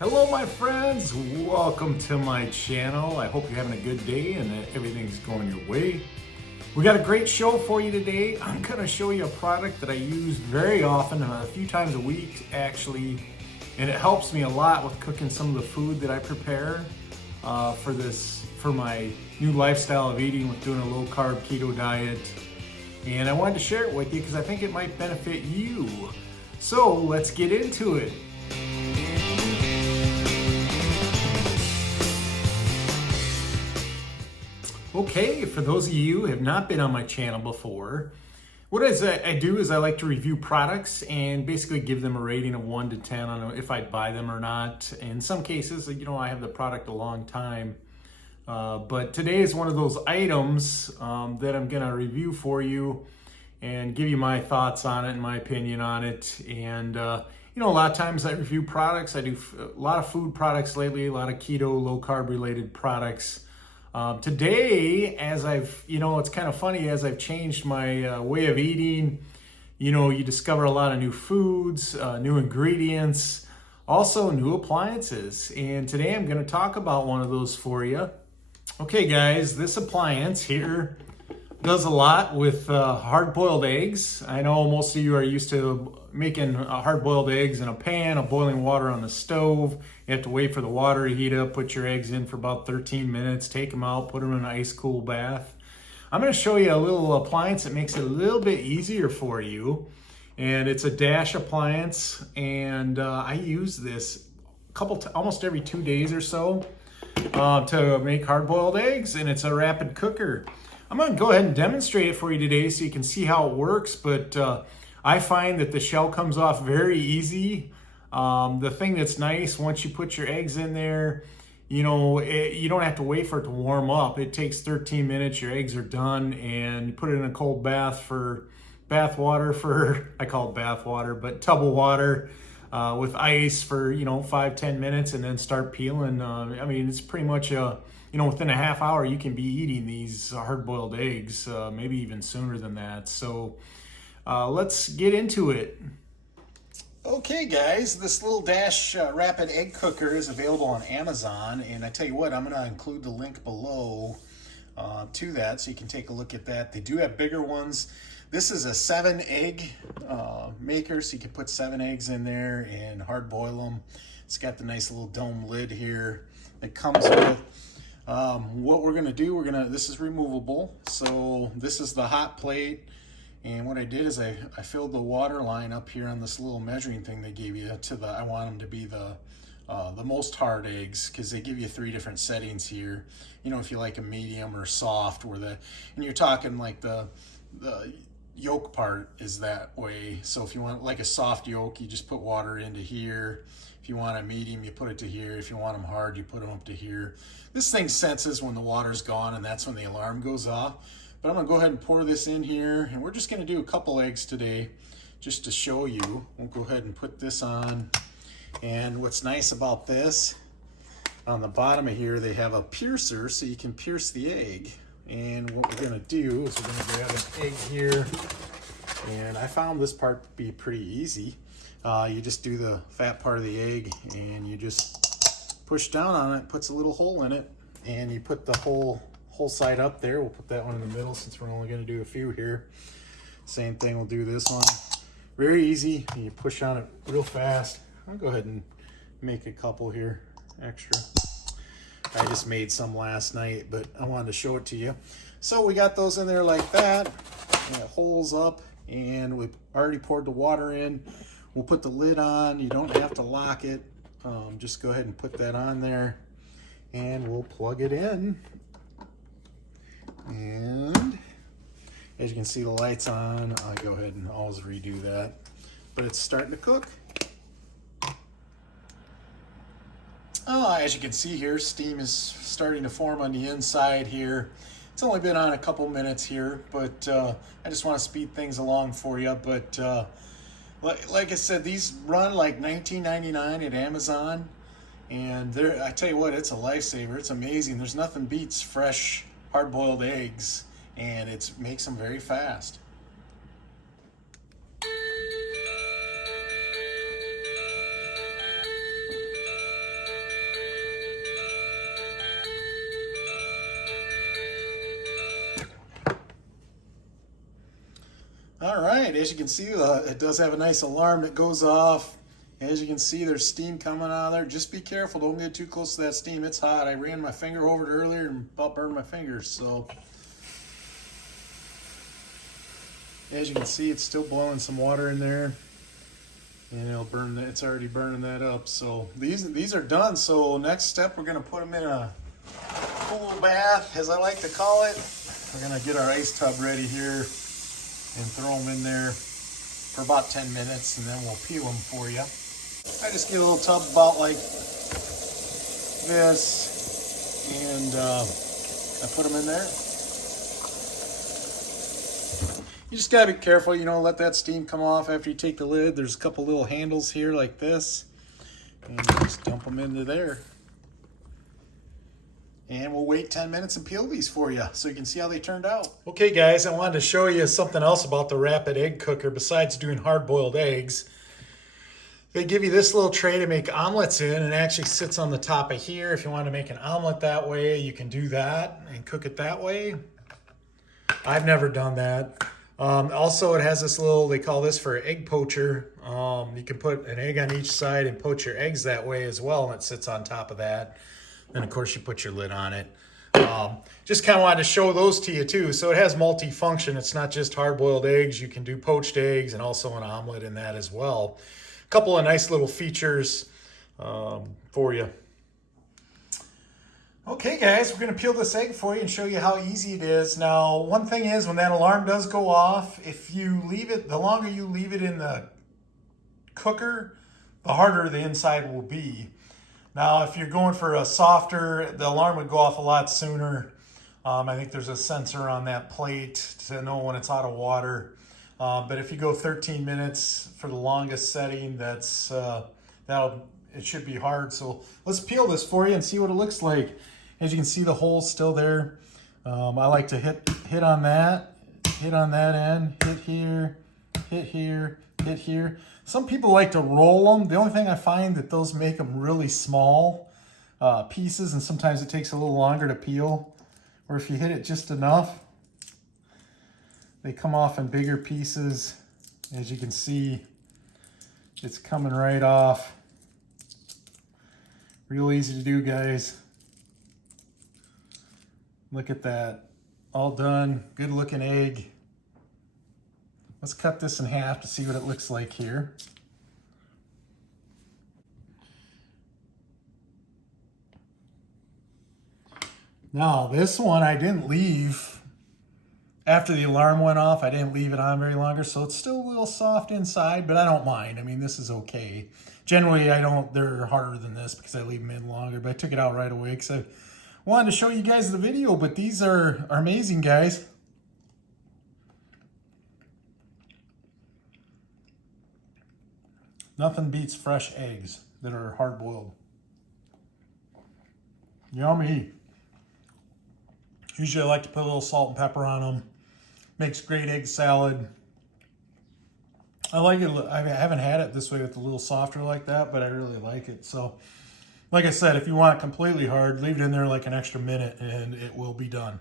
Hello my friends, welcome to my channel. I hope you're having a good day and that everything's going your way. We got a great show for you today. I'm going to show you a product that I use very often, a few times a week actually, and it helps me a lot with cooking some of the food that I prepare for my new lifestyle of eating with doing a low carb keto diet. And I wanted to share it with you because I think it might benefit you. So let's get into it. Okay, for those of you who have not been on my channel before, what I do is I like to review products and basically give them a rating of 1 to 10 on if I'd buy them or not. In some cases, I have the product a long time. But today is one of those items that I'm going to review for you and give you my thoughts on it and my opinion on it. And, a lot of times I review products. I do a lot of food products lately, a lot of keto, low carb related products. Today, as it's kind of funny, as I've changed my way of eating, you discover a lot of new foods, new ingredients, also new appliances. And today I'm going to talk about one of those for you. Okay, guys, this appliance here does a lot with hard-boiled eggs. I know most of you are used to making hard-boiled eggs in a pan of boiling water on the stove. You have to wait for the water to heat up, put your eggs in for about 13 minutes, take them out, put them in an ice cool bath. I'm going to show you a little appliance that makes it a little bit easier for you. And it's a Dash appliance, and I use this almost every 2 days or so to make hard-boiled eggs, and it's a rapid cooker. I'm going to go ahead and demonstrate it for you today so you can see how it works, but I find that the shell comes off very easy. The thing that's nice, once you put your eggs in there, you don't have to wait for it to warm up. It takes 13 minutes, your eggs are done, and you put it in a cold bath I call it bath water, but tub of water with ice for, 5-10 minutes, and then start peeling. It's pretty much within a half hour, you can be eating these hard-boiled eggs, maybe even sooner than that. So let's get into it. Okay, guys, this little Dash rapid egg cooker is available on Amazon. And I tell you what, I'm going to include the link below to that so you can take a look at that. They do have bigger ones. This is a 7-egg maker, so you can put 7 eggs in there and hard boil them. It's got the nice little dome lid here that comes with. What we're gonna do, this is removable. So this is the hot plate. And what I did is I filled the water line up here on this little measuring thing they gave you I want them to be the most hard eggs, because they give you 3 different settings here. If you like a medium or soft, and you're talking like the yolk part is that way. So if you want like a soft yolk, you just put water into here. If you want a medium, you put it to here. If you want them hard, you put them up to here. This thing senses when the water's gone, and that's when the alarm goes off. But I'm gonna go ahead and pour this in here, and we're just gonna do a couple eggs today just to show you. We'll go ahead and put this on. And what's nice about this, on the bottom of here, they have a piercer so you can pierce the egg. And what we're gonna do is we're gonna grab an egg here, and I found this part to be pretty easy. You just do the fat part of the egg, and you just push down on it, puts a little hole in it, and you put the whole side up there. We'll put that one in the middle since we're only gonna do a few here. Same thing, we'll do this one. Very easy, and you push on it real fast. I'll go ahead and make a couple here extra. I just made some last night, but I wanted to show it to you. So we got those in there like that, and it holds up, and we've already poured the water in. We'll put the lid on. You don't have to lock it. Just go ahead and put that on there, and we'll plug it in. And as you can see, the light's on. I'll go ahead and always redo that, but it's starting to cook. As you can see here, steam is starting to form on the inside here. It's only been on a couple minutes here, but I just want to speed things along for you. But like I said, these run like $19.99 at Amazon, and I tell you what, it's a lifesaver. It's amazing. There's nothing beats fresh hard-boiled eggs, and it makes them very fast. as you can see, it does have a nice alarm that goes off. As you can see, there's steam coming out of there. Just be careful, don't get too close to that steam. It's hot. I ran my finger over it earlier and about burned my fingers. So as you can see, it's still blowing some water in there, and it'll burn that. It's already burning that up. So these are done. So next step, we're gonna put them in a cool bath, as I like to call it. We're gonna get our ice tub ready here and throw them in there for about 10 minutes, and then we'll peel them for you. I just get a little tub about like this, and I put them in there. You just gotta be careful, you know, let that steam come off after you take the lid. There's a couple little handles here like this, and you just dump them into there. And we'll wait 10 minutes and peel these for you so you can see how they turned out. Okay guys, I wanted to show you something else about the Rapid Egg Cooker besides doing hard-boiled eggs. They give you this little tray to make omelets in, and it actually sits on the top of here. If you want to make an omelet that way, you can do that and cook it that way. I've never done that. Also, it has this little, they call this for an egg poacher. You can put an egg on each side and poach your eggs that way as well, and it sits on top of that. Then, of course, you put your lid on it. Just kind of wanted to show those to you, too. So it has multi-function. It's not just hard-boiled eggs. You can do poached eggs and also an omelet in that as well. A couple of nice little features for you. Okay, guys, we're going to peel this egg for you and show you how easy it is. Now, one thing is, when that alarm does go off, if you leave it, the longer you leave it in the cooker, the harder the inside will be. Now, if you're going for a softer, the alarm would go off a lot sooner. I think there's a sensor on that plate to know when it's out of water. But if you go 13 minutes for the longest setting, it should be hard. So let's peel this for you and see what it looks like. As you can see, the hole's still there. I like to hit on that end, hit here, hit here, hit here. Some people like to roll them. The only thing I find that those make them really small pieces, and sometimes it takes a little longer to peel. Or if you hit it just enough, they come off in bigger pieces. As you can see, it's coming right off. Real easy to do, guys. Look at that. All done. Good looking egg. Let's cut this in half to see what it looks like here. Now, this one I didn't leave after the alarm went off. I didn't leave it on very longer, so it's still a little soft inside, but I don't mind. I mean, this is okay. Generally, they're harder than this because I leave them in longer, but I took it out right away because I wanted to show you guys the video, but these are amazing, guys. Nothing beats fresh eggs that are hard-boiled. Yummy. Usually I like to put a little salt and pepper on them. Makes great egg salad. I like it. I haven't had it this way with a little softer like that, but I really like it. So, like I said, if you want it completely hard, leave it in there like an extra minute and it will be done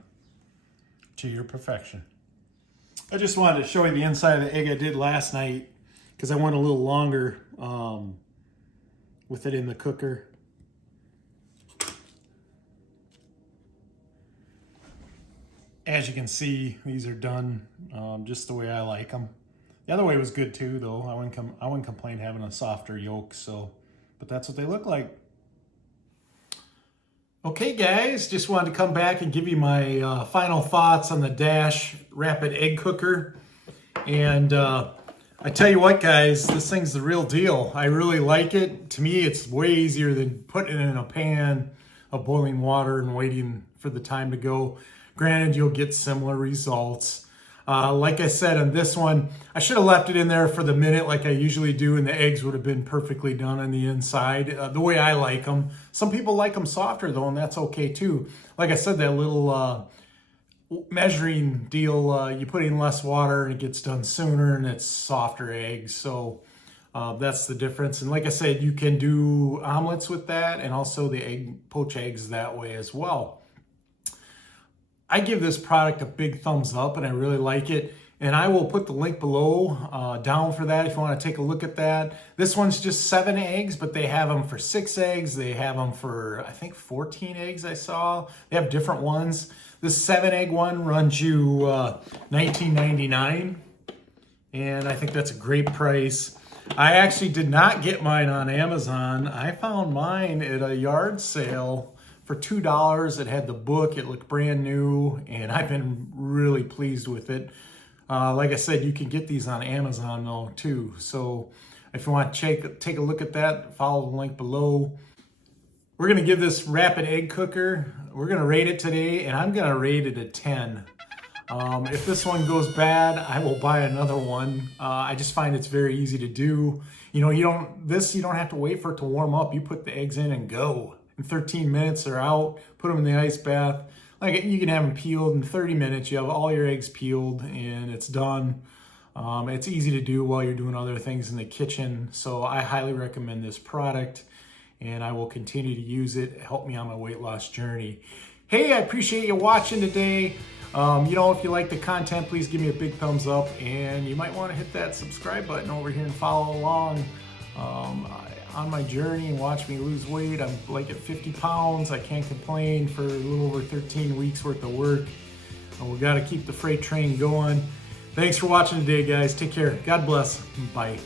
to your perfection. I just wanted to show you the inside of the egg I did last night because I went a little longer with it in the cooker. As you can see, these are done just the way I like them. The other way was good too, though. I wouldn't complain having a softer yolk. So, but that's what they look like. Okay, guys, just wanted to come back and give you my final thoughts on the Dash Rapid Egg Cooker. And I tell you what, guys, this thing's the real deal. I really like it. To me, it's way easier than putting it in a pan of boiling water and waiting for the time to go. Granted, you'll get similar results. Like I said on this one, I should have left it in there for the minute like I usually do, and the eggs would have been perfectly done on the inside, the way I like them. Some people like them softer, though, and that's okay, too. Like I said, that little measuring deal, you put in less water and it gets done sooner, and it's softer eggs. So that's the difference. And like I said, you can do omelets with that and also the poach eggs that way as well. I give this product a big thumbs up, and I really like it. And I will put the link below down for that if you want to take a look at that. This one's just 7 eggs, but they have them for 6 eggs. They have them for, I think, 14 eggs I saw. They have different ones. This 7 egg one runs you $19.99. And I think that's a great price. I actually did not get mine on Amazon. I found mine at a yard sale for $2. It had the book. It looked brand new, and I've been really pleased with it. Like I said, you can get these on Amazon though too. So if you want to take a look at that, follow the link below. We're gonna give this rapid egg cooker, we're gonna rate it today, and I'm gonna rate it a 10. If this one goes bad, I will buy another one. I just find it's very easy to do. You know, you don't have to wait for it to warm up. You put the eggs in and go. In 13 minutes, they're out. Put them in the ice bath. Like, you can have them peeled in 30 minutes. You have all your eggs peeled and it's done. It's easy to do while you're doing other things in the kitchen. So I highly recommend this product, and I will continue to use it. Help me on my weight loss journey. Hey, I appreciate you watching today. You know, if you like the content, please give me a big thumbs up, and you might want to hit that subscribe button over here and follow along on my journey and watch me lose weight. I'm like at 50 pounds. I can't complain for a little over 13 weeks worth of work. We got to keep the freight train going. Thanks for watching today, guys. Take care. God bless. Bye.